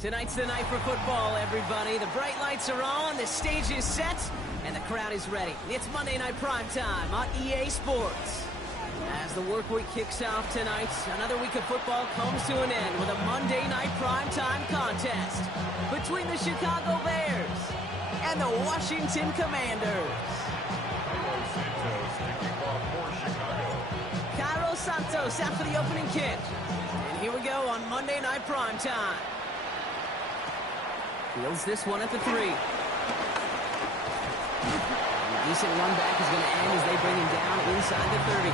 Tonight's the night for football, everybody. The bright lights are on, the stage is set, and the crowd is ready. It's Monday Night Primetime on EA Sports. As the work week kicks off tonight, another week of football comes to an end with a Monday Night Primetime contest between the Chicago Bears and the Washington Commanders. Cairo Santos out for the opening kick. And here we go on Monday Night Primetime. Fields this one at the 3. A decent run back is going to end as they bring him down inside the 30.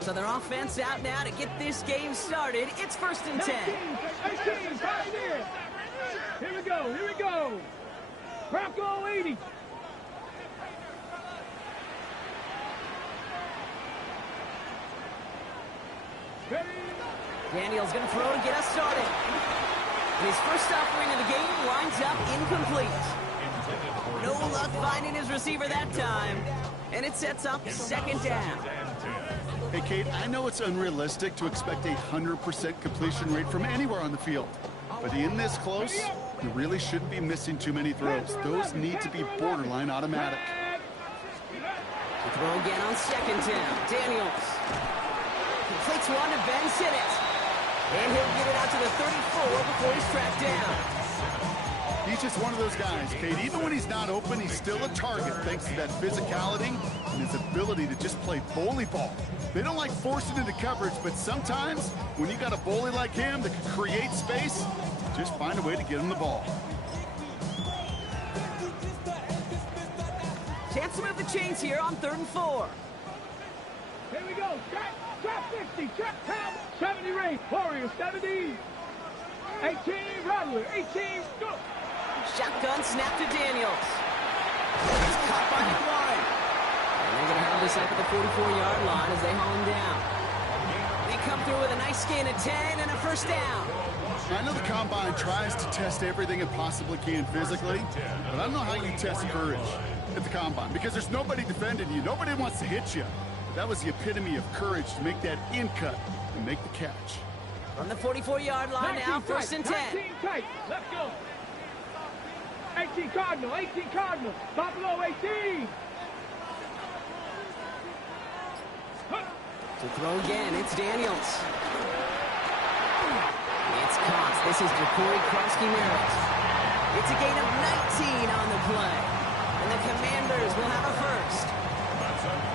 So their offense out now to get this game started. It's 1st and 10. 18, pioneer. Here we go, here we go. Bronco 80. Daniel's going to throw to get us started. And his first offering of the game winds up incomplete. No luck finding his receiver that time. And it sets up 2nd down. Hey, Kate, I know it's unrealistic to expect a 100% completion rate from anywhere on the field. But in this close, you really shouldn't be missing too many throws. Those need to be borderline automatic. The throw again on 2nd down. Daniels completes one to Ben Sinnott. And he'll get it out to the 34 before he's tracked down. He's just one of those guys, Kate. Even when he's not open, he's still a target thanks to that physicality and his ability to just play bully ball. They don't like forcing into coverage, but sometimes when you got a bully like him that can create space, just find a way to get him the ball. Chance to move the chains here on 3rd and 4. Here we go. Trap 50. Trap time. 70 range. Warrior 70. 18 Rattler. 18 go. Shotgun snap to Daniels. He's caught by McLaurin. And they're going to have this up at the 44-yard line as they haul him down. They come through with a nice gain of 10 and a 1st down. I know the Combine tries to test everything it possibly can physically, but I don't know how you test courage at the Combine because there's nobody defending you. Nobody wants to hit you. But that was the epitome of courage to make that in cut and make the catch. From the 44-yard line now, 1st and 10. 19 tight. Let's go. 18 Cardinal. 18 Cardinal. Buffalo 18. To throw again, it's Daniels. It's caught. This is Jacory Krosky-Merritt. It's a gain of 19 on the play. And the Commanders will have a 1st.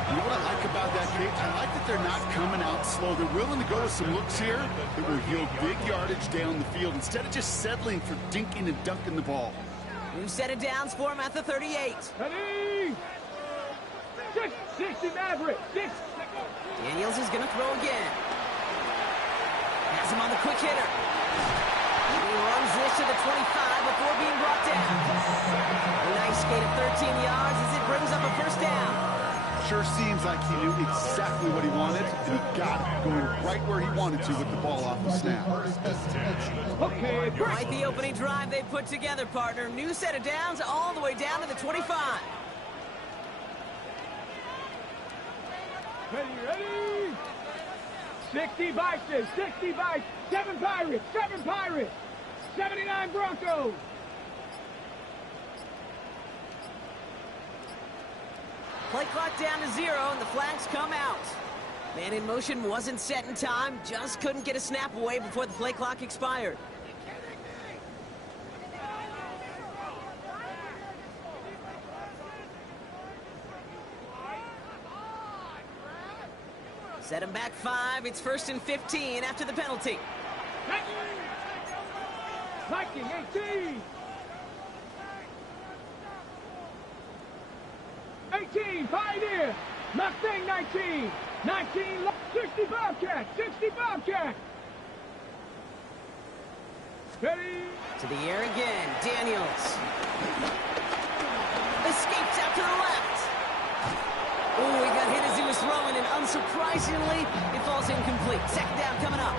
You know what I like about that, Kate? I like that they're not coming out slow. They're willing to go with some looks here that will yield big yardage down the field instead of just settling for dinking and dunking the ball. New set of downs for him at the 38. 60 Maverick. 6. Daniels is going to throw again. Has him on the quick hitter. He runs this to the 25 before being brought down. A nice gain of 13 yards as it brings up a 1st down. Sure seems like he knew exactly what he wanted, and he got it, going right where he wanted to with the ball off the snap. Okay, quite the opening drive they put together, partner. New set of downs all the way down to the 25. Ready. 60 Bison. 60 Bison. 7 Pirates. 7 Pirates. 79 Broncos. Play clock down to 0, and the flags come out. Man in motion wasn't set in time, just couldn't get a snap away before the play clock expired. Set him back 5, it's 1st and 15 after the penalty. Viking 18. 18, Pioneer. Mustang 19. 19, 60 Bobcat. 60 Bobcat. Ready. To the air again, Daniels. Escapes out to the left. Oh, he got hit as he was throwing, and unsurprisingly, it falls incomplete. 2nd down coming up.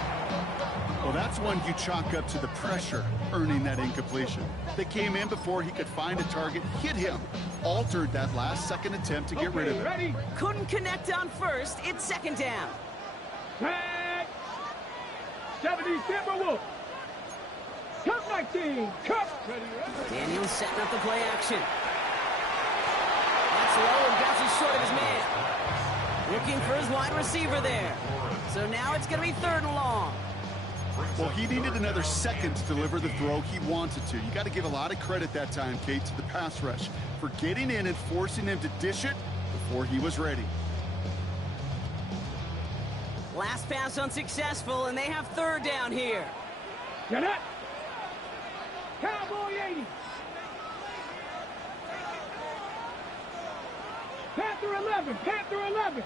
Well, that's one you chalk up to the pressure earning that incompletion. They came in before he could find a target, hit him, altered that last-second attempt to get rid of it. Ready? Couldn't connect on first. It's second down. Tag. 70 Timberwolves. Cup 19. Cup. Daniels setting up the play action. That's low and bounces short of his man. Looking for his wide receiver there. So now it's going to be 3rd and long. Well, he needed another second to deliver the throw he wanted to. You got to give a lot of credit that time, Kate, to the pass rush for getting in and forcing him to dish it before he was ready. Last pass unsuccessful, and they have 3rd down here. Get it. Cowboy 80. Panther 11. Panther 11.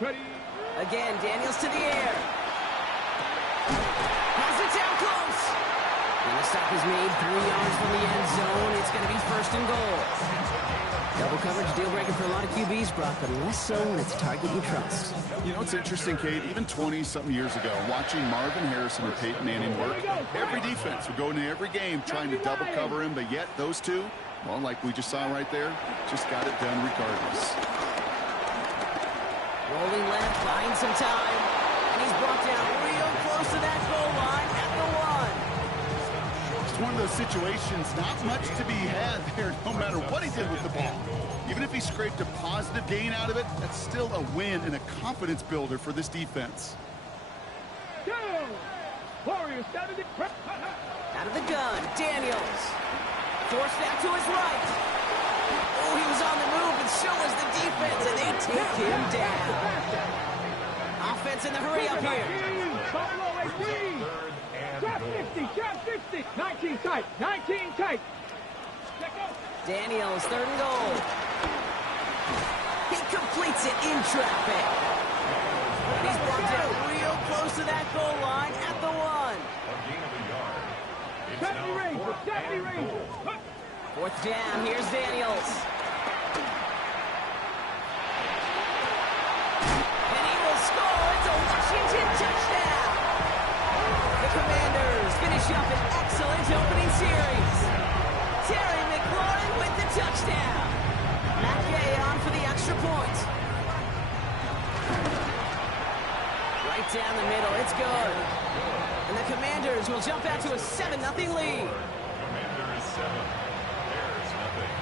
Ready. Again, Daniels to the air. Has it down close. And the stop is made 3 yards from the end zone. It's going to be 1st and goal. Double coverage deal breaker for a lot of QBs, Brock, but less so when it's a target you trust. You know, it's interesting, Kate, even 20-something years ago, watching Marvin Harrison and Peyton Manning work, every defense would go into every game trying to double cover him, but yet those two, well, like we just saw right there, just got it done regardless. Rolling left, buying some time, and he's brought down real close to that goal line at the 1. It's one of those situations, not much to be had there, no matter what he did with the ball. Even if he scraped a positive gain out of it, that's still a win and a confidence builder for this defense. Warriors 70. Out of the gun, Daniels. Forced that to his right. Oh, he was on the move, and so was the defense, and they take him down. Offense in the hurry up here. Buffalo 18. Trap 50, trap 50. 19 tight, 19 tight. Daniels, 3rd and goal. He completes it in traffic. And he's brought down real close to that goal line at the 1. 70 Rangers, 70 Rangers. 4th down, here's Daniels. And he will score. It's a Washington touchdown. The Commanders finish up an excellent opening series. Terry McLaurin with the touchdown. Matt Gay on for the extra point. Right down the middle, it's good. And the Commanders will jump out to a 7-0 lead. Commanders 7. Bears nothing.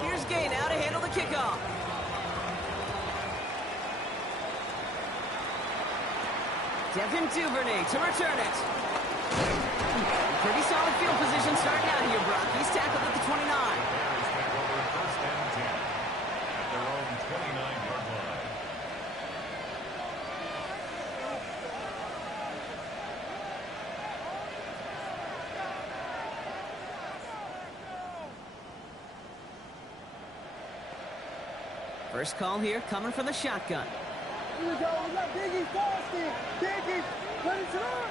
Here's Gay now to handle the kickoff. Devin Duvernay to return it. Pretty solid field position starting out here, Brock. He's tackled at the 29. Bears back over 1st and 10 at their own 29-yard line. First call here coming from the shotgun. Here we go. We got Biggie Boston. Biggie, let it run.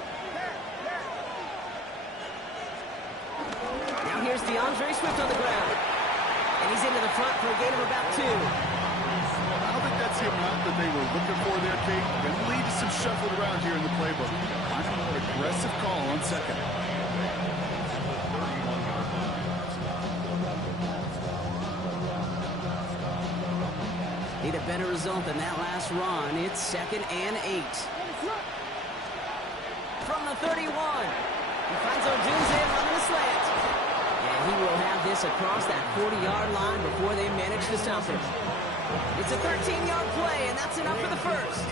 Now here's DeAndre Swift on the ground. And he's into the front for a gain of about 2. I don't think that's the amount that they were looking for there, Kate. Going to lead to some shuffling around here in the playbook. An aggressive call on 2nd. Need a better result than that last run. It's 2nd and 8. From the 31. He finds Odunze running a slant. And he will have this across that 40-yard line before they manage to stop him. It's a 13-yard play, and that's enough for the first.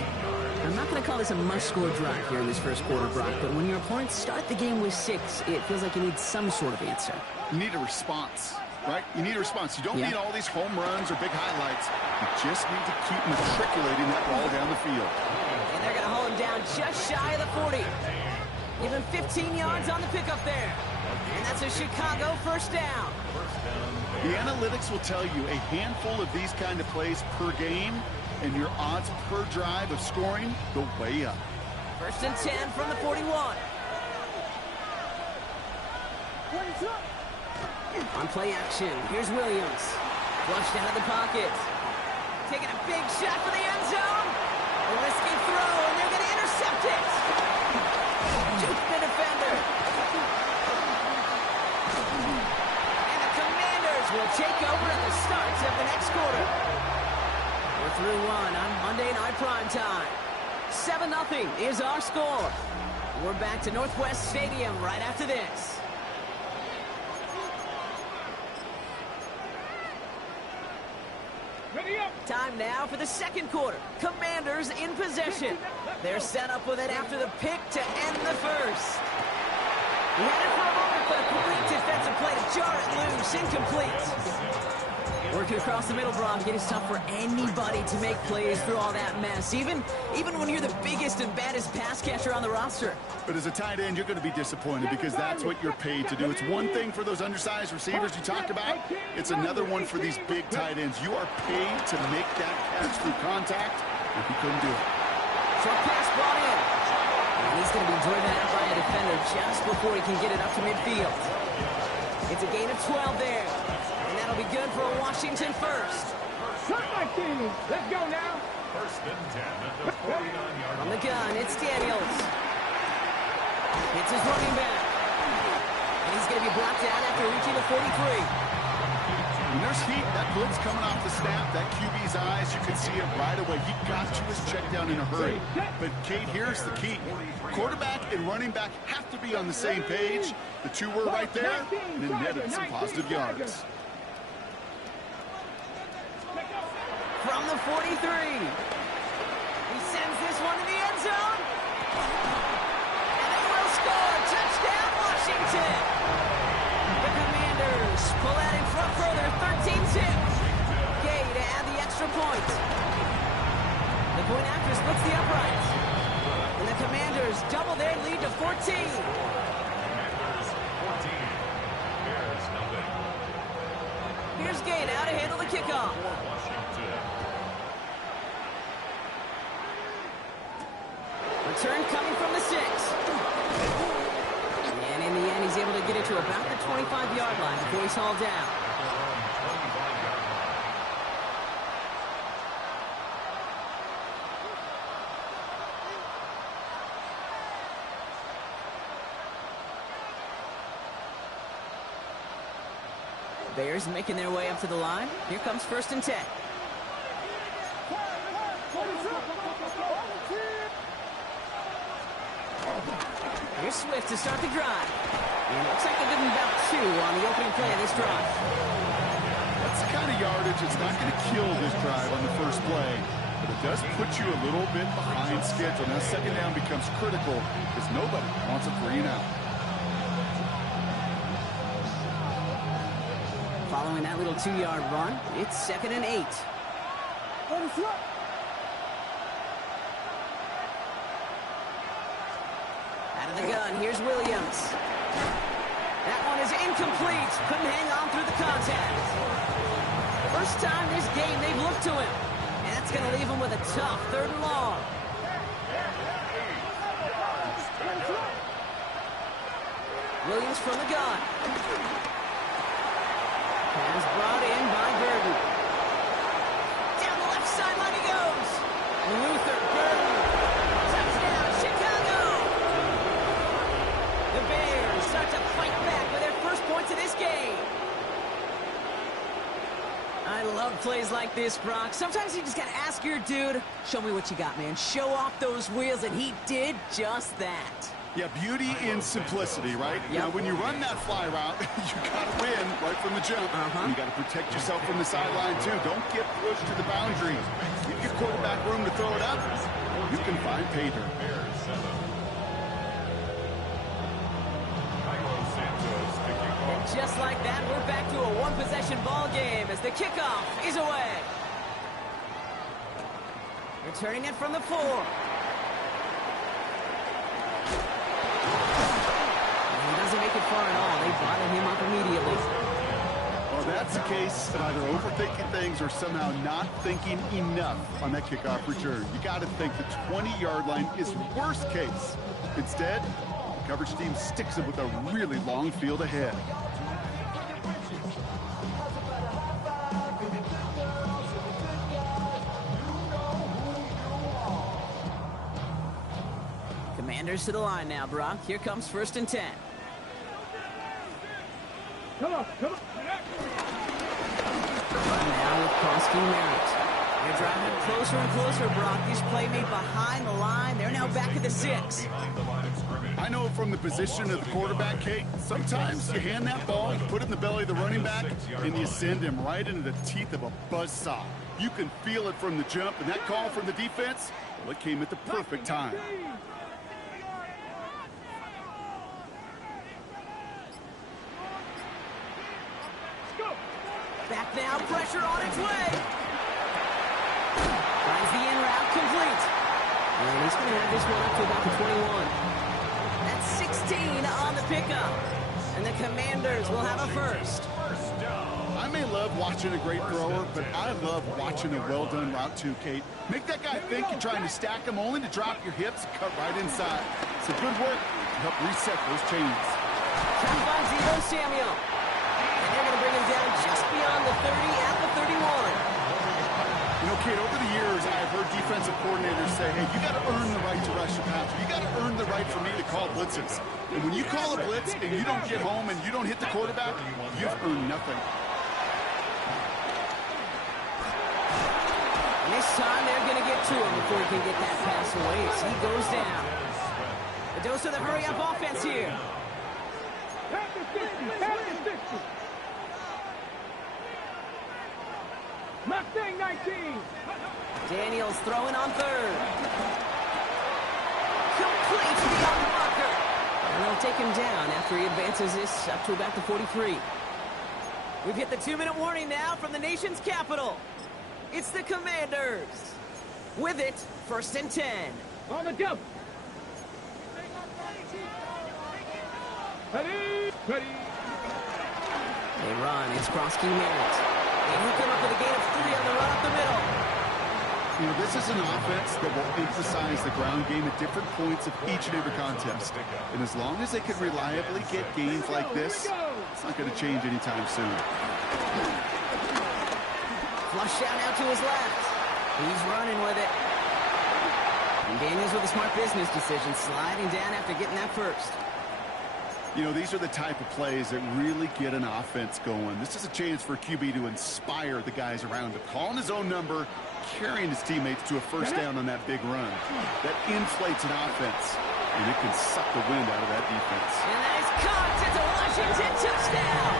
I'm not going to call this a must-score drive here in this first quarter, Brock, but when your opponents start the game with 6, it feels like you need some sort of answer. You need a response, right? You need a response. You don't need all these home runs or big highlights. You just need to keep matriculating that ball down the field. And they're going to haul him down just shy of the 40. Give him 15 yards on the pickup there. And that's a Chicago first down. The analytics will tell you a handful of these kind of plays per game, and your odds per drive of scoring go way up. 1st and 10 from the 41. On play action, here's Williams. Flushed out of the pocket. Taking a big shot for the end zone. A risky throw, and they're going to intercept it. Juke the defender. And the Commanders will take over at the start of the next quarter. We're through one on Monday Night Primetime. 7-0 is our score. We're back to Northwest Stadium right after this. Time now for the second quarter. Commanders in possession. They're set up with it after the pick to end the first. He had it for a moment, but a complete defensive play to jar it loose. Incomplete. Working across the middle, Brock. It is tough for anybody to make plays through all that mess, even when you're the biggest and baddest pass catcher on the roster. But as a tight end, you're going to be disappointed because that's what you're paid to do. It's one thing for those undersized receivers you talk about. It's another one for these big tight ends. You are paid to make that catch through contact, and he couldn't do it. Short pass brought in. And he's going to be driven out by a defender just before he can get it up to midfield. It's a gain of 12 there. And that'll be good for a Washington first. Let's go now. 1st and 10 at the 49-yard From the gun, it's Daniels. It's his running back. And he's going to be blocked out after reaching the 43. When there's heat, that blitz coming off the snap, that QB's eyes, you can see it right away. He got to his check down in a hurry. But, Kate, here's the key. Quarterback and running back have to be on the same page. The two were right there, and it netted some positive yards. From the 43. He sends this one to the end zone. And they will score. Touchdown, Washington. The Commanders pull out in front further, 13-10. Gay to add the extra point. The point after splits the uprights. And the Commanders double their lead to 14. Commanders 14. Bears nothing. Here's Gay now to handle the kickoff. Washington. Return coming from the 6. And in the end, he's able to get it to about the 25-yard line before he's hauled down. Bears making their way up to the line. Here comes 1st and 10. Here's Swift to start the drive. And it looks like they'll give him about 2 on the opening play of this drive. That's the kind of yardage that's not going to kill this drive on the first play, but it does put you a little bit behind schedule. Now, second down becomes critical because nobody wants a 3 and out. Following that little 2-yard run, it's 2nd and 8. Out of the gun, here's Williams. That one is incomplete. Couldn't hang on through the contact. First time this game they've looked to him. And that's going to leave him with a tough 3rd and long. Williams from the gun. Pass brought in by Burden. Down the left sideline he goes. Luther, Burden. Touchdown, Chicago. The Bears start to fight back with their first points of this game. I love plays like this, Brock. Sometimes you just got to ask your dude, show me what you got, man. Show off those wheels, and he did just that. Yeah, beauty in simplicity, right? Yep. Now, when you run that fly route, you got to win right from the jump. You got to protect yourself from the sideline, too. Don't get pushed to the boundary. You give quarterback room to throw it up, you can find pay dirt. And just like that, we're back to a one-possession ball game as the kickoff is away. Returning it from the 4. And he doesn't make it far at all. They bottle him up immediately. Well, Well, that's the case of either overthinking things or somehow not thinking enough on that kickoff return. You got to think the 20-yard line is worst case. Instead, the coverage team sticks it with a really long field ahead. Commanders to the line now, Brock. Here comes 1st and 10. Come on, come on. Now with Krosky Merritt. They're driving closer and closer, Brock. These play made behind the line. They're now back at the 6. I know from the position of the quarterback, Kate, sometimes you hand that ball, you put it in the belly of the running back, and you send him right into the teeth of a buzzsaw. You can feel it from the jump, and that call from the defense, well, it came at the perfect time. Back now, pressure on its way. Finds the in route complete. And he's going to have this one up to about the 21. That's 16 on the pickup. And the Commanders will have a first. I may love watching a great thrower, but I love watching a well-done route too, Kate. Make that guy think you're trying to stack him only to drop your hips and cut right inside. It's a good work to help reset those chains. Trying to find Zebo Samuel. They're going to bring him down just beyond the 30 at the 31. You know, Kate, over the years, I've heard defensive coordinators say, hey, you got to earn the right to rush the passer. You got to earn the right for me to call blitzes. And when you call a blitz and you don't get home and you don't hit the quarterback, you've earned nothing. This time, they're going to get to him before he can get that pass away as he goes down. A dose of the hurry-up offense here. Pass the 60, pass the 60. Mustang 19. Daniels throwing on 3rd. Complete to the marker. And they'll take him down after he advances this up to about the 43. We've hit the 2-minute warning now from the nation's capital. It's the Commanders. With it, 1st and 10. On the double. Ready, ready. They run. It's Krosky Merritt. And he'll come up with a gain of 3 on the run up the middle. You know, this is an offense that will emphasize the ground game at different points of each and every contest. And as long as they can reliably get gains like this, it's not going to change anytime soon. Flush out now to his left. He's running with it. And Daniels with a smart business decision, sliding down after getting that first. You know, these are the type of plays that really get an offense going. This is a chance for QB to inspire the guys around him. Calling his own number, carrying his teammates to a first down on that big run. That inflates an offense, and it can suck the wind out of that defense. And that is caught. It's a Washington touchdown.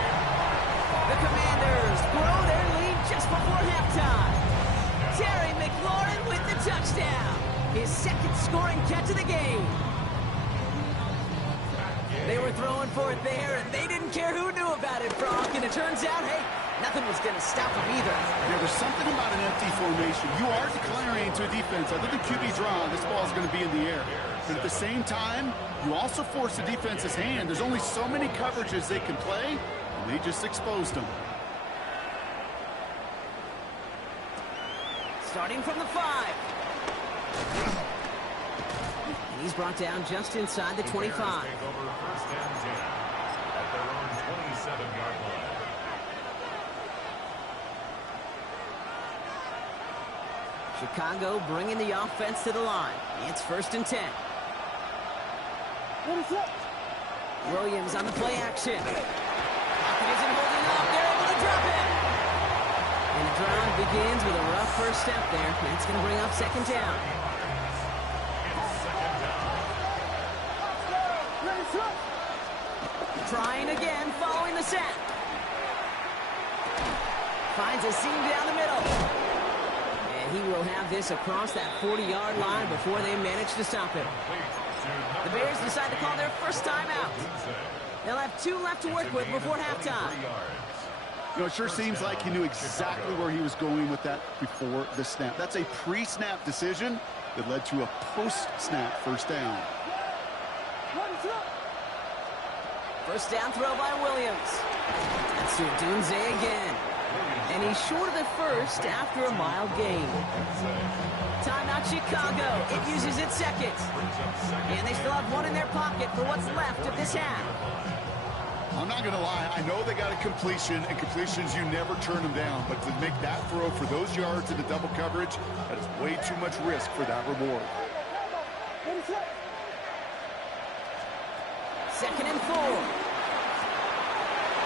The Commanders grow their lead just before halftime. Terry McLaurin with the touchdown. His 2nd scoring catch of the game. They were throwing for it there, and they didn't care who knew about it, Brock. And it turns out, hey, nothing was going to stop them either. Yeah, there's something about an empty formation. You are declaring to a defense, other than QB draw, this ball is going to be in the air. But at the same time, you also force the defense's hand. There's only so many coverages they can play, and they just exposed them. Starting from the 5. He's brought down just inside the 25. Take over 1st and 10 at their own 27-yard line. Chicago bringing the offense to the line. It's 1st and 10. Williams on the play action. Pocket isn't holding up. They're able to drop it. And the drive begins with a rough first step there. That's going to bring up 2nd down. Trying again, following the sack. Finds a seam down the middle. And he will have this across that 40-yard line before they manage to stop him. The Bears decide to call their first timeout. They'll have 2 left to work with before halftime. You know, it sure seems like he knew exactly where he was going with that before the snap. That's a pre-snap decision that led to a post-snap first down. First down throw by Williams. That's to Dunze again. And he's short of the first after a mile gain. Timeout Chicago. It uses its second. And they still have one in their pocket for what's left of this half. I'm not going to lie. I know they got a completion, and completions, you never turn them down. But to make that throw for those yards into double coverage, that is way too much risk for that reward. Second and 4.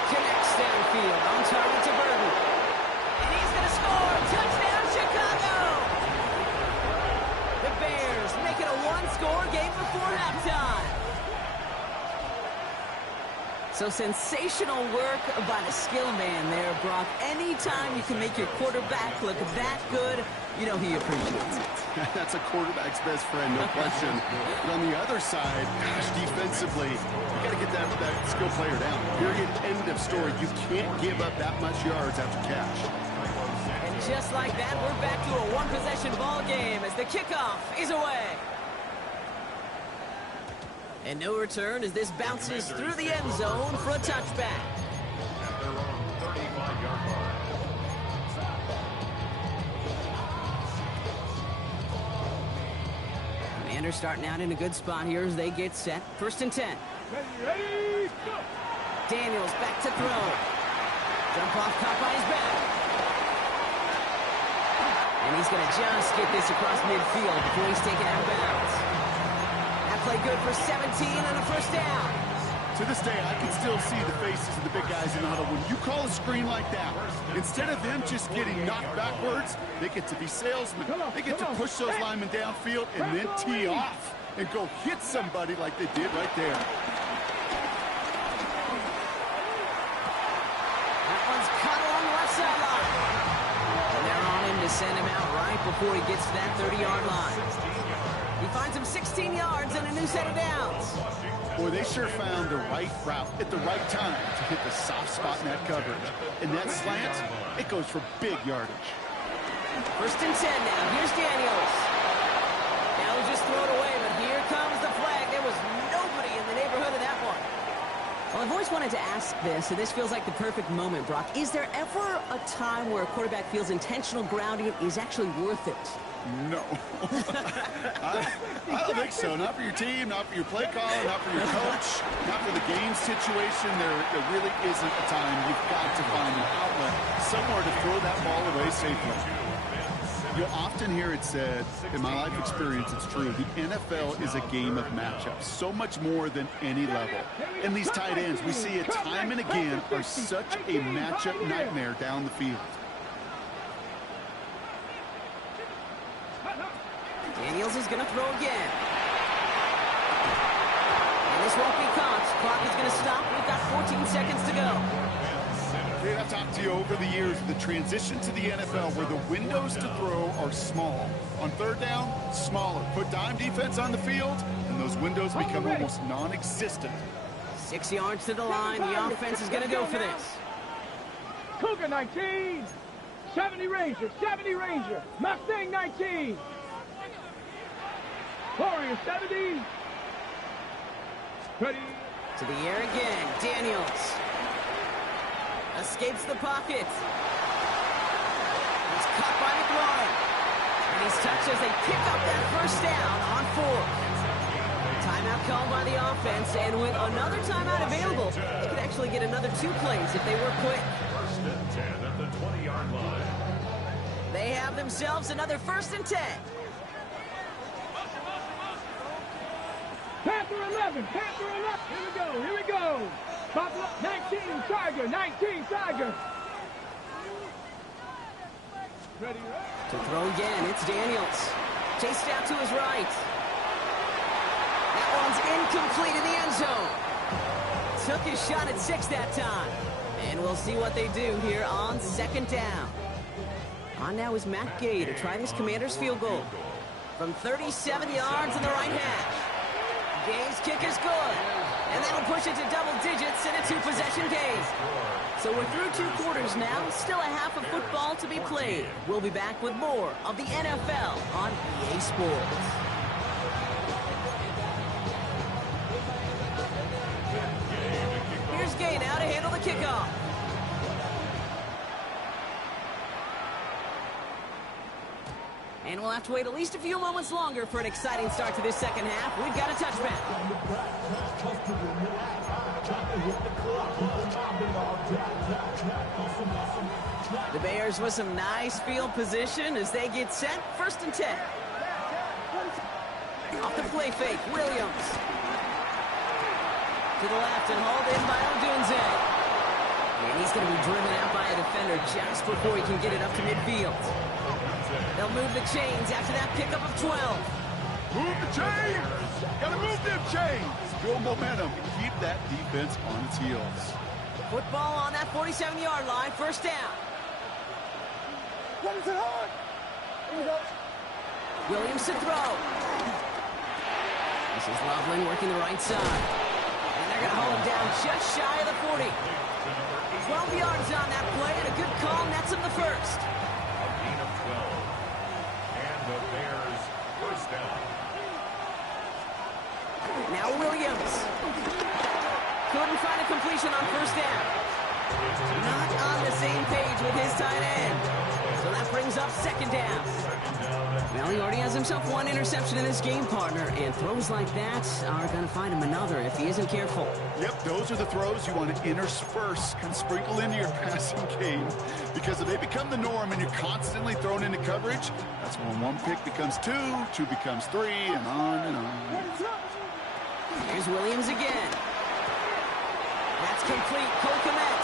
Connects downfield on target to Burton. And he's going to score. Touchdown, Chicago! The Bears make it a one-score game before halftime. So sensational work by the skill man there, Brock. Anytime you can make your quarterback look that good, you know he appreciates it. That's a quarterback's best friend, no question. But on the other side, gosh, defensively, you got to get that skill player down. Period, end of story. You can't give up that much yards after catch. And just like that, we're back to a one-possession ball game as the kickoff is away. And no return as this bounces through the end zone for a touchback. At their own 35-yard line. Commanders starting out in a good spot here as they get set. First and 10. Ready, go! Daniels back to throw. Jump off caught by his back. And he's going to just get this across midfield before he's taken out of bounds. That play good for 17 and a first down. To this day, I can still see the faces of the big guys in the huddle. When you call a screen like that, instead of them just getting knocked backwards, they get to be salesmen. They get to push those linemen downfield and then tee off and go hit somebody like they did right there. That one's cut along the left sideline. And they're on him to send him out right before he gets to that 30-yard line. He finds him 16 yards and a new set of downs. Boy, they sure found the right route at the right time to hit the soft spot in that coverage. And that slant, it goes for big yardage. First and 10 now. Here's Daniels. Now he'll just throw it away, but here comes the flag. There was nobody in the neighborhood of that one. Well, I've always wanted to ask this, and this feels like the perfect moment, Brock. Is there ever a time where a quarterback feels intentional grounding is actually worth it? No. I don't think so. Not for your team, not for your play caller, not for your coach, not for the game situation. There really isn't a time. You've got to find an outlet somewhere to throw that ball away safely. You'll often hear it said, in my life experience, it's true, the NFL is a game of matchups, so much more than any level. And these tight ends, we see it time and again, are such a matchup nightmare down the field. Daniels is going to throw again. And this won't be caught. Clock is going to stop. We've got 14 seconds to go. Dave, I've talked to you over the years, the transition to the NFL where the windows to throw are small. On third down, smaller. Put dime defense on the field, and those windows become almost non-existent. 6 yards to the line. The offense is going to go for this. Cougar 19. 70 Ranger. 70 Ranger. Mustang 19. Warrior 70. Ready. To the air again. Daniels. Escapes the pocket. He's caught by McLaurin. And he's touched as they pick up that first down on 4. Timeout called by the offense. And with another timeout available, they could actually get another 2 plays if they were quick. First and 10 at the 20-yard line. They have themselves another first and 10. Panther 11. Panther 11. Here we go. Here we go. Buffalo 19. Tiger. 19. Tiger. Ready. To throw again, it's Daniels. Chased out to his right. That one's incomplete in the end zone. Took his shot at 6 that time. And we'll see what they do here on second down. On now is Matt Gay to try this Commander's field goal. From 37 yards in the right hash. Gay's kick is good. And that'll push it to double digits in a 2-possession game. So we're through 2 quarters now. Still a half of football to be played. We'll be back with more of the NFL on EA Sports. Gay to kickoff. And we'll have to wait at least a few moments longer for an exciting start to this second half. We've got a touchback. The Bears with some nice field position as they get set. 1st and 10. Off the play fake, Williams. To the left and hauled in by Odunze. And he's going to be driven out by a defender just before he can get it up to midfield. They'll move the chains after that pickup of 12. Move the chains! Gotta move them chains! Build momentum. Keep that defense on its heels. Football on that 47-yard line. 1st down. What is it on? Williams to throw. This is Loveland working the right side. And they're going to hold him down just shy of the 40. 12 yards on that play, and a good call nets him the first. A gain of 12. And the Bears 1st down. Now Williams. Couldn't find a completion on 1st down. Not on the same page with his tight end. So that brings up 2nd down. Well, he already has himself 1 interception in this game, partner, and throws like that are going to find him another if he isn't careful. Yep, those are the throws you want to intersperse and sprinkle into your passing game, because if they become the norm and you're constantly thrown into coverage, that's when 1 pick becomes 2, 2 becomes 3, and on and on. Here's Williams again. That's complete. Cole Kmet.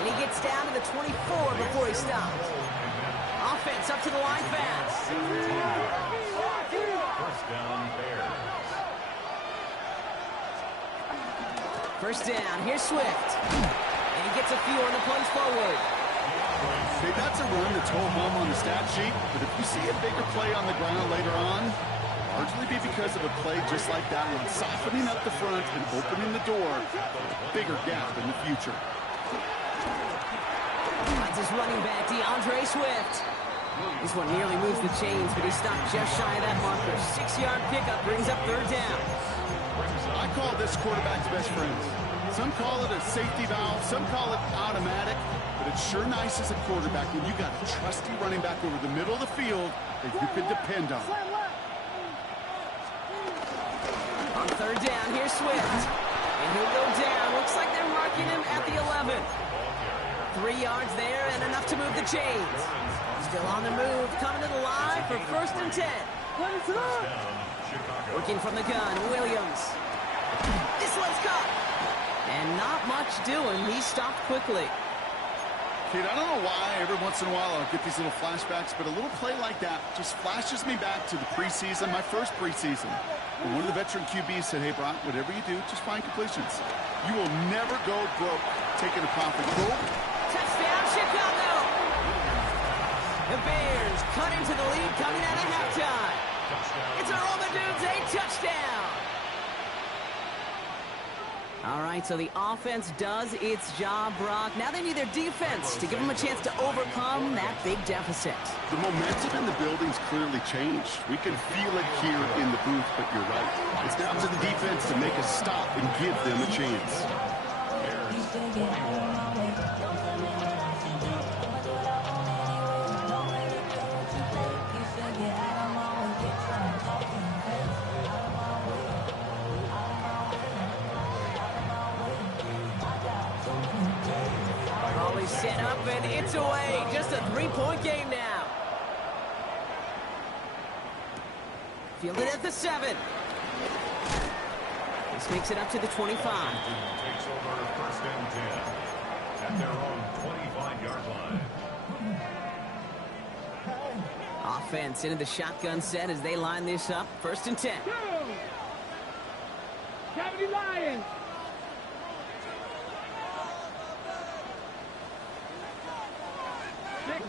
And he gets down to the 24 before he stops. Offense up to the line fast. 1st down, Bears. 1st down. Here's Swift. And he gets a few on the punch forward. Hey, that's a run that's whole home on the stat sheet, but if you see a bigger play on the ground later on, largely be because of a play just like that one, softening up the front and opening the door for a bigger gap in the future. Finds his running back, DeAndre Swift. This one nearly moves the chains, but he stopped just shy of that marker. 6-yard pickup brings up 3rd down. I call this quarterback's best friend. Some call it a safety valve, some call it automatic, but it's sure nice as a quarterback when you got a trusty running back over the middle of the field that you can depend on. On 3rd down, here's Swift. And he'll go down. Looks like they're marking him at the 11. 3 yards there and enough to move the chains. Still on the move, coming to the line for 1st and 10. Working from the gun, Williams. This one's caught. And not much doing. He stopped quickly. Kid, I don't know why every once in a while I'll get these little flashbacks, but a little play like that just flashes me back to the preseason, my first preseason. And one of the veteran QBs said, hey, Brock, whatever you do, just find completions. You will never go broke taking a profit. Touchdown, Chicago! The Bears cut into the lead coming out of halftime. It's a Odunze touchdown. All right, so the offense does its job, Brock. Now they need their defense to give them a chance to overcome that big deficit. The momentum in the building's clearly changed. We can feel it here in the booth, but you're right. It's down to the defense to make a stop and give them a chance. Set up and it's away. Just a 3-point game now. Fielded at the 7. This makes it up to the 25. Takes over 1st and 10 at their own 25-yard line. Offense into the shotgun set as they line this up. 1st and 10. Cavity Lions.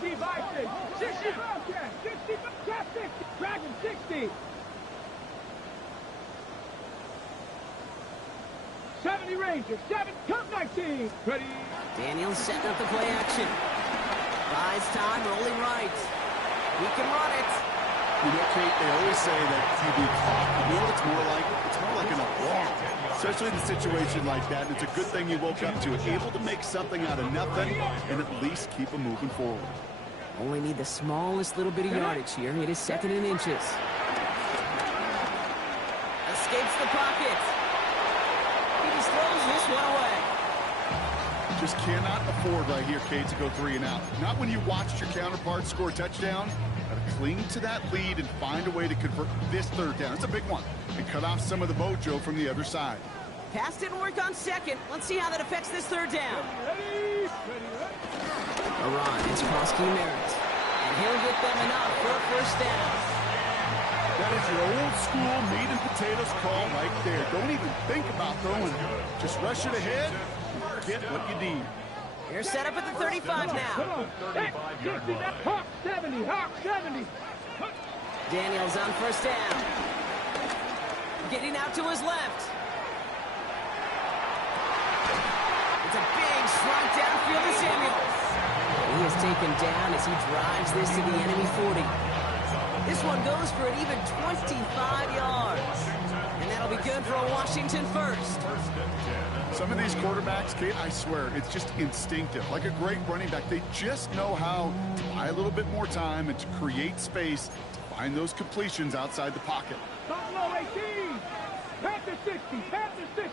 Vikings, 60 Bobcat, 60 Bobcat, 60, Dragon 60. 70 Rangers, 7, Cup 19. Ready. Daniels setting up the play action. Buys time, rolling right. He can run it. You know, Kate, they always say that QB clock. You know what it's more like? It's more like an applause. especially in a situation like that. And it's a good thing you woke up to it, able to make something out of nothing and at least keep them moving forward. Only need the smallest little bit of yardage here. It is 2nd and inches. Escapes the pocket. He just throws this one away. Just cannot afford right here, Kate, to go 3 and out. Not when you watched your counterpart score a touchdown. Got to cling to that lead and find a way to convert this 3rd down. It's a big one. And cut off some of the mojo from the other side. Pass didn't work on 2nd. Let's see how that affects this 3rd down. A run. It's Kroski Merritt. And he'll get them enough for a 1st down. That is your old school meat and potatoes call right there. Don't even think about throwing. Just rush it ahead. Get what you need. You're set up at the 35 now. Hawk 70, Hawk 70. Daniels on 1st down. Getting out to his left. It's a big slide downfield to Samuels. He is taken down as he drives this to the enemy 40. This one goes for an even 25 yards. And that'll be good for a Washington 1st. Some of these quarterbacks, Kate, I swear, it's just instinctive. Like a great running back, they just know how to buy a little bit more time and to create space to find those completions outside the pocket. Buffalo 18. Panther 60. Panther 60.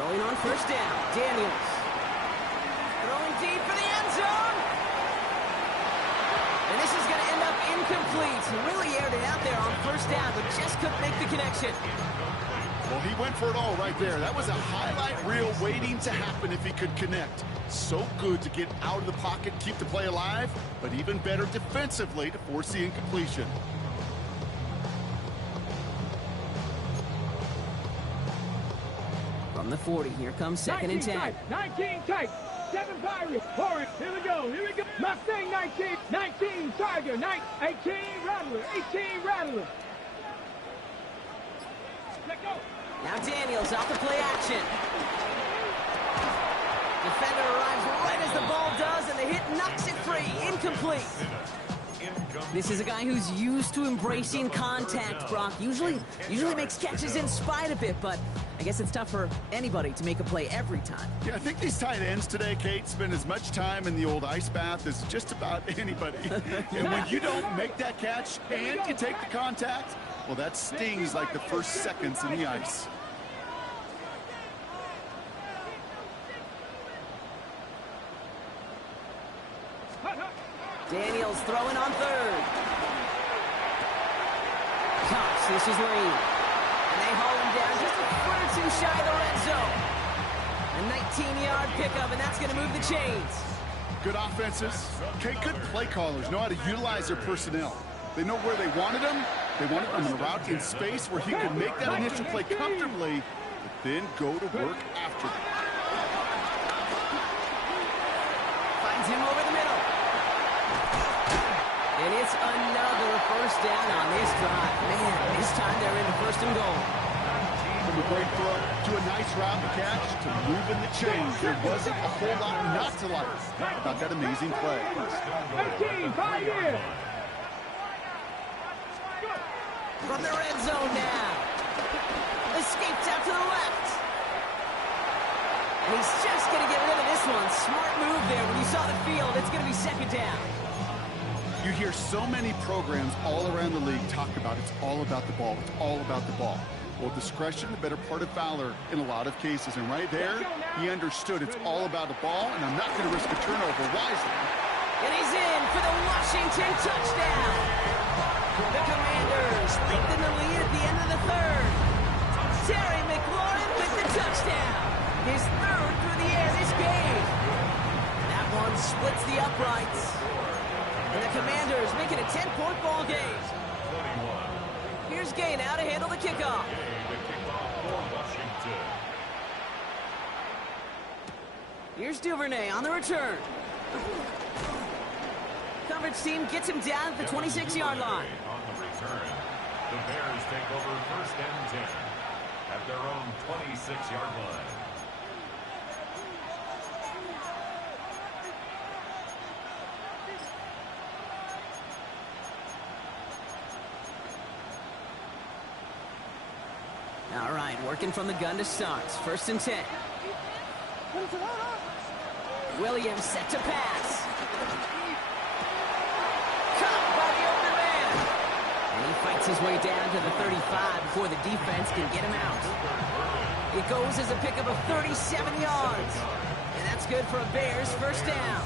Rolling on 1st down. Daniels. Throwing deep for the end zone. And this is going to end up incomplete. He really aired it out there on 1st down, but just couldn't make the connection. Well, he went for it all right there. That was a highlight reel waiting to happen if he could connect. So good to get out of the pocket, keep the play alive, but even better defensively to force the incompletion. From the 40, here comes 2nd and 10. 19 tight. 7 Pirates. Forward. Here we go. Here we go. Mustang 19. 19 Tiger. 18 Rattler. 18 Rattler. Let go. Now Daniels off the play action. Defender arrives right as the ball does, and the hit knocks it free. Incomplete. This is a guy who's used to embracing contact, Brock. Usually makes catches in spite of it, but I guess it's tough for anybody to make a play every time. Yeah, I think these tight ends today, Kate, spend as much time in the old ice bath as just about anybody. And when you don't make that catch and you take the contact, well, that stings like the first seconds in the ice. Daniels throwing on 3rd. Cox, this is Lane. And they haul him down just a foot or 2 shy of the red zone. A 19-yard pickup, and that's going to move the chains. Good offenses. Okay, good play callers know how to utilize their personnel. They know where they wanted them. They wanted them in a route in space where he could make that initial play comfortably, but then go to work after it. Finds him over the middle. And it's another 1st down on this drive. Man, this time they're into 1st and goal. From a great throw to a nice route to catch to moving the chains. There wasn't a whole lot not to like about that amazing play. 18, 5 years. From the red zone now. Escaped out to the left. And he's just going to get rid of this one. Smart move there. When you saw the field, it's going to be 2nd down. You hear so many programs all around the league talk about it's all about the ball. It's all about the ball. Well, discretion, the better part of valor in a lot of cases. And right there, he understood it's all about the ball, and I'm not going to risk a turnover wisely. And he's in for the Washington touchdown. The Commanders lengthen the lead at the end of the 3rd. Terry McLaurin with the touchdown. His 3rd through the air this game. That one splits the uprights. And the Commanders make it a 10-point ball game. Here's Gay now to handle the kickoff. Here's Duvernay on the return. Coverage team gets him down at the 26-yard line. On the return, the Bears take over 1st and 10 at their own 26-yard line. All right, working from the gun to start. 1st and 10. Williams set to pass. Caught by the open man. And he fights his way down to the 35 before the defense can get him out. It goes as a pickup of 37 yards. And that's good for a Bears 1st down.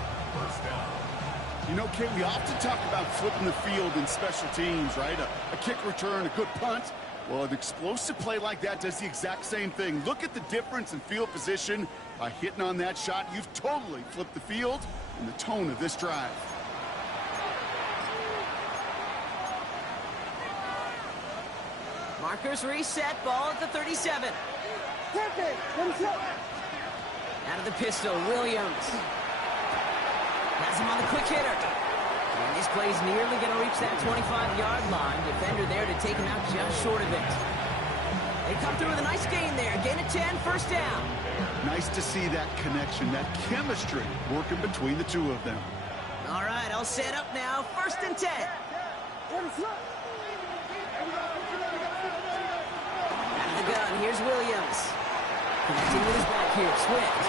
You know, Kate, we often talk about flipping the field in special teams, right? A kick return, a good punt. Well, an explosive play like that does the exact same thing. Look at the difference in field position. By hitting on that shot, you've totally flipped the field and the tone of this drive. Markers reset, ball at the 37. Out of the pistol, Williams. Has him on the quick hitter. And this play's nearly going to reach that 25-yard line. Defender there to take him out just short of it. They come through with a nice gain there. Gain of 10, 1st down. Nice to see that connection, that chemistry working between the two of them. All right, all set up now. 1st and 10. Out of the gun, here's Williams. Connecting with his back here, Swift.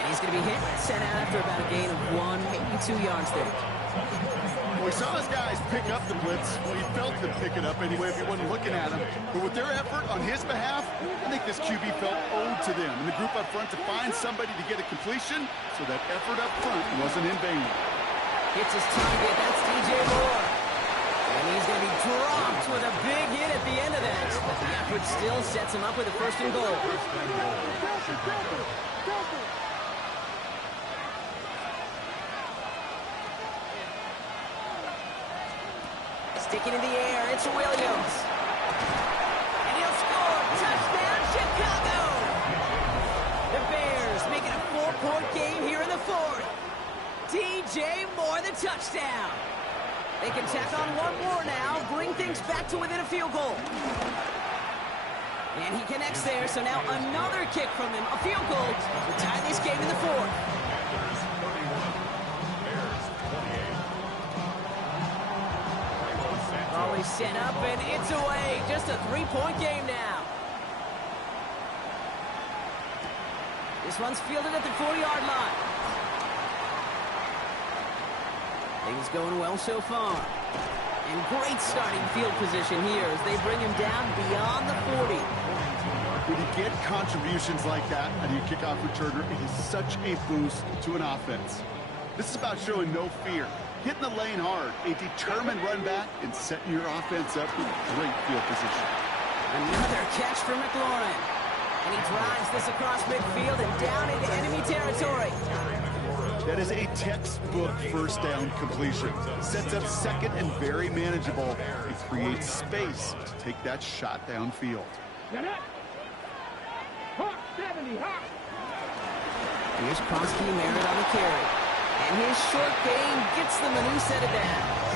And he's going to be hit and sent out after about a gain of 1, maybe 2 yards there. We saw his guys pick up the blitz. Well, he felt them pick it up anyway if he wasn't looking at him. But with their effort on his behalf, I think this QB felt owed to them and the group up front to find somebody to get a completion, so that effort up front wasn't in vain. Hits his target. That's DJ Moore. And he's going to be dropped with a big hit at the end of that. But the effort still sets him up with a 1st and goal. Sticking in the air, it's Williams. And he'll score. Touchdown, Chicago! The Bears making a 4-point game here in the 4th. DJ Moore, the touchdown. They can tack on one more now, bring things back to within a field goal. And he connects there, so now another kick from him, a field goal to tie this game in the 4th. Always set up, and it's away. Just a 3-point game now. This one's fielded at the 40-yard line. Things going well so far. And great starting field position here as they bring him down beyond the 40. When you get contributions like that out of your kickoff returner, it is such a boost to an offense. This is about showing no fear, hitting the lane hard, a determined run back, and setting your offense up with great field position. Another catch for McLaurin. And he drives this across midfield and down into enemy territory. That is a textbook 1st down completion. Sets up 2nd and very manageable. It creates space to take that shot downfield. Hawk 70, Hawk. Here's Kronsky Merritt on the carry. And his short gain gets them a new set of downs.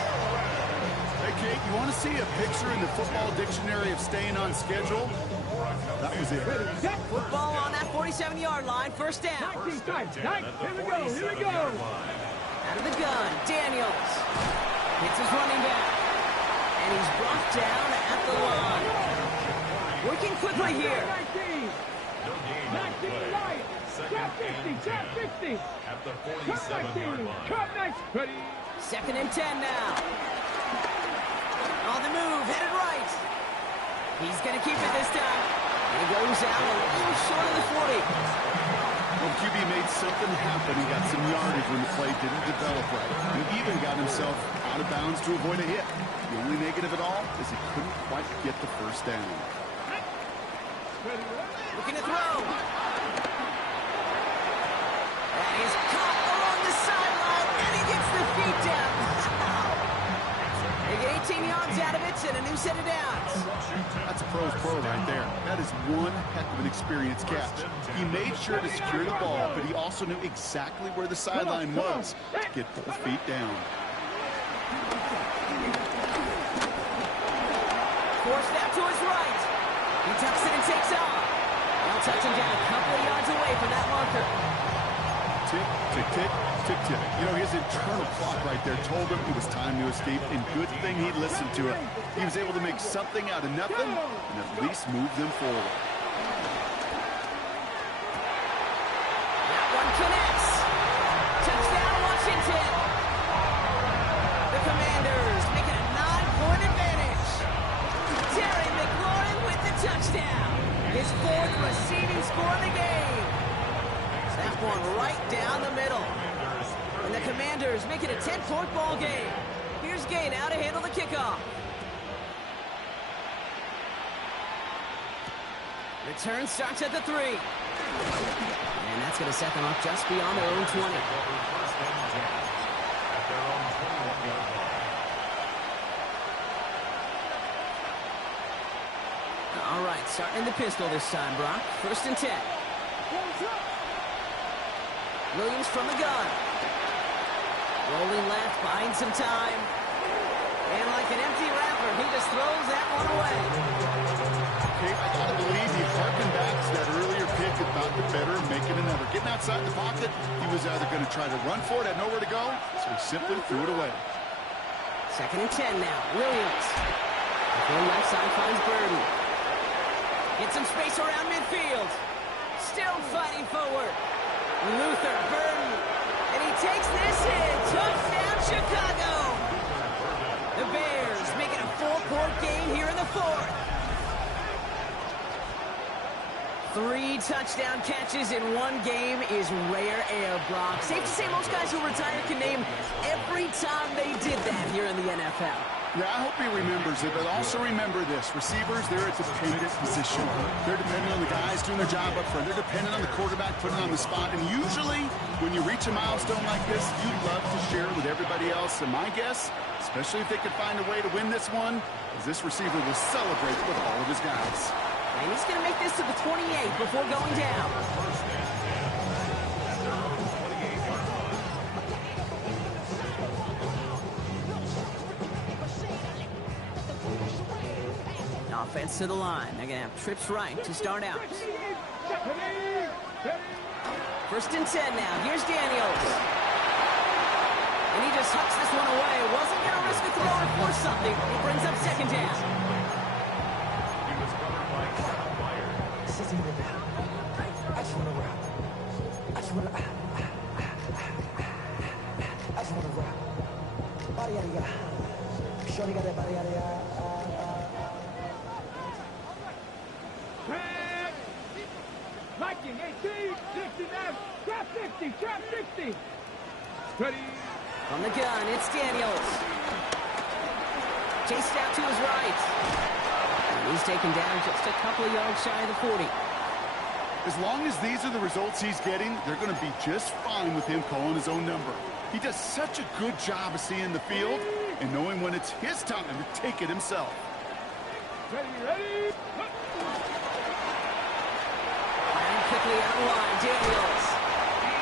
Hey, Kate, you want to see a picture in the football dictionary of staying on schedule? That was it. Football on that 47-yard line, 1st down. 19 times. Here we go. Here we go. Out of the gun, Daniels. Hits his running back. And he's brought down at the line. Working quickly here. 19. 19 right. Trap 50. Trap 50. At the 47-yard line. Cut nice. Ready. 2nd and 10 now. On the move, headed right. He's going to keep it this time. He goes out a little short of the 40. Well, QB made something happen and got some yardage when the play didn't develop right. And even got himself out of bounds to avoid a hit. The only negative at all is he couldn't quite get the 1st down. Looking to throw. And he's caught along the sideline, and he gets the feet down. They get 18 yards out of it and a new set of downs. That's a pro's pro right there. That is one heck of an experienced catch. He made sure to secure the ball, but he also knew exactly where the sideline was to get both feet down. Forced out to his right. He tucks it and takes off. They'll touch him down a couple of yards away from that marker. Tick, tick, tick, tick, tick. You know, his internal clock right there told him it was time to escape, and good thing he listened to it. He was able to make something out of nothing and at least move them forward. That one connects. Touchdown, Washington. The Commanders make it a 9-point advantage. Terry McLaurin with the touchdown. His 4th receiving score of the game. That one right down the middle. And the Commanders make it a 10-point ball game. Here's Gay now to handle the kickoff. Return starts at the 3. And that's going to set them up just beyond their own 20. All right, starting in the pistol this time, Brock. 1st and 10. Williams from the gun. Rolling left, buying some time. And like an empty wrapper, he just throws that one away. Okay, I gotta believe he harkened back to that earlier pick and thought the better of making another. Getting outside the pocket, he was either going to try to run for it, had nowhere to go, so he simply threw it away. 2nd and 10 now. Williams. The left side finds Burden. Get some space around midfield. Still fighting forward. Luther Burden. And he takes this in. Touchdown, Chicago. The Bears make it a 4-point game here in the 4th. 3 touchdown catches in one game is rare air, Brock. Safe to say most guys who retire can name every time they did that here in the NFL. Yeah, I hope he remembers it, but also remember this. Receivers, they're a dependent position. They're dependent on the guys doing their job up front. They're dependent on the quarterback putting on the spot. And usually, when you reach a milestone like this, you love to share it with everybody else. And my guess, especially if they could find a way to win this one, is this receiver will celebrate with all of his guys. And he's going to make this to the 28 before going down. Offense to the line. They're going to have trips right to start out. 1st and 10 now. Here's Daniels. And he just hucks this one away. Wasn't going to risk a throw or force something. He brings up 2nd down. Viking 18, 69, trap 60, trap 60. Ready. On the gun, it's Daniels. Chased out to his right. And he's taken down just a couple of yards shy of the 40. As long as these are the results he's getting, they're going to be just fine with him calling his own number. He does such a good job of seeing the field and knowing when it's his time to take it himself. Ready, ready. And quickly out of line, Daniels.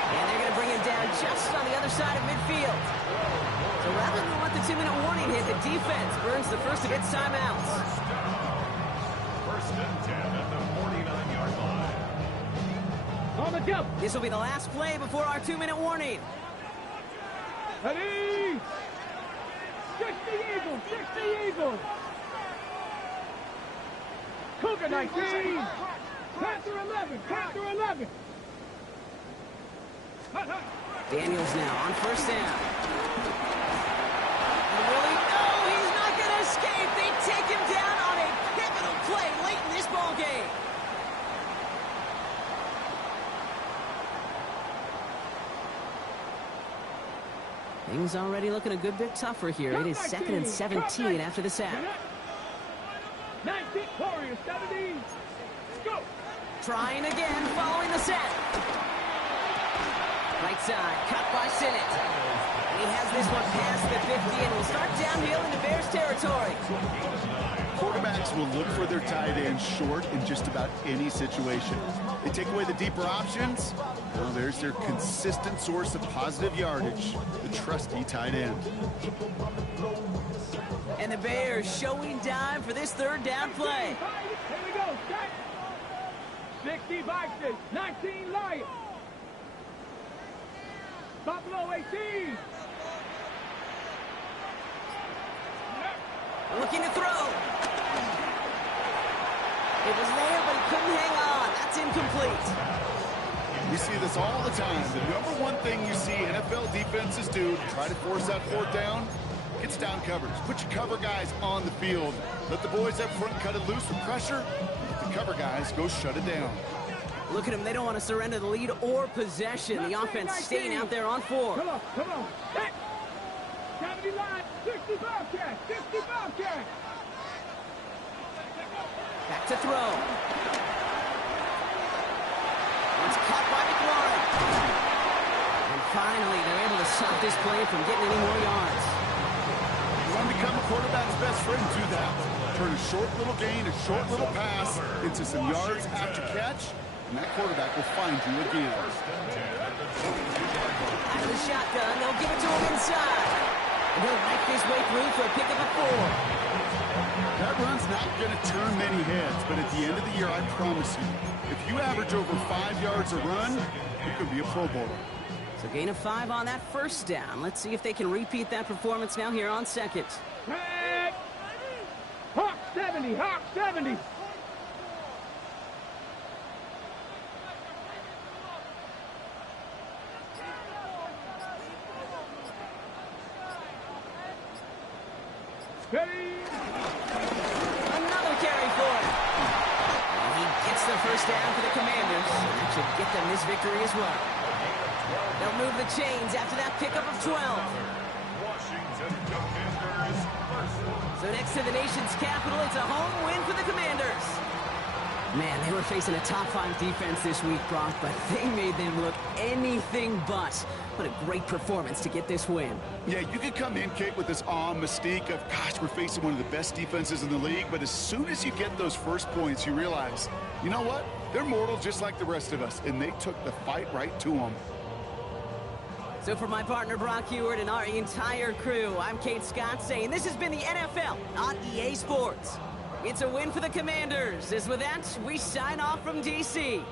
And they're going to bring him down just on the other side of midfield. So rather than let the 2-minute warning hit, the defense burns the first of its timeouts. 1st and 10 at the 49-yard line. On the jump. This will be the last play before our 2-minute warning. Ready. 60 Eagles, 60 Eagles. Cougar 19. Panther 11, Panther 11. Daniels now on 1st down. And really, no, he's not going to escape. They take him down on a pivotal play late in this ball game. Things already looking a good bit tougher here. It is 2nd and 17 after the sack. 19 Warriors, 17. Go. Trying again following the sack. Right side, cut by Sinnott. And he has this one past the 50 and will start downhill into Bears territory. Quarterbacks will look for their tight end short in just about any situation. They take away the deeper options. Well, there's their consistent source of positive yardage, the trusty tight end. And the Bears showing dime for this 3rd down play. Here we go, set. 60 Vikings, 19 Lions. Buffalo 18. Looking to throw. It was there, but he couldn't hang on. That's incomplete. We see this all the time. The number one thing you see NFL defenses do to try to force that fourth down, gets down coverage. Put your cover guys on the field. Let the boys up front cut it loose with pressure. Let the cover guys go shut it down. Look at them. They don't want to surrender the lead or possession. The offense staying out there on 4. Come on. Set. 70 line. 60 Bobcat. 60 Bobcat. Back to throw. It's caught by McLaurin. And finally, they're able to stop this play from getting any more yards. You want to become a quarterback's best friend, do that. Turn a short little gain, a short little pass into some yards after catch, and that quarterback will find you again. Out of the shotgun, they'll give it to him inside. And he'll make his way through for a pickup of 4. That run's not going to turn many heads, but at the end of the year, I promise you, if you average over 5 yards a run, you could be a Pro Bowler. So gain of 5 on that first down. Let's see if they can repeat that performance now here on second. Hey! Hawk 70. Hawk 70. Ready? Another carry for him. And he gets the first down for the Commanders. And that should get them this victory as well. They'll move the chains after that pickup of 12. Washington Commanders versus. So next to the nation's capital, it's a home win for the Commanders. Man, they were facing a top-5 defense this week, Brock, but they made them look anything but. What a great performance to get this win. Yeah, you could come in, Kate, with this mystique of, gosh, we're facing one of the best defenses in the league, but as soon as you get those first points, you realize, you know what? They're mortal just like the rest of us, and they took the fight right to them. So for my partner, Brock Heward, and our entire crew, I'm Kate Scott saying this has been the NFL on EA Sports. It's a win for the Commanders. As with that, we sign off from D.C.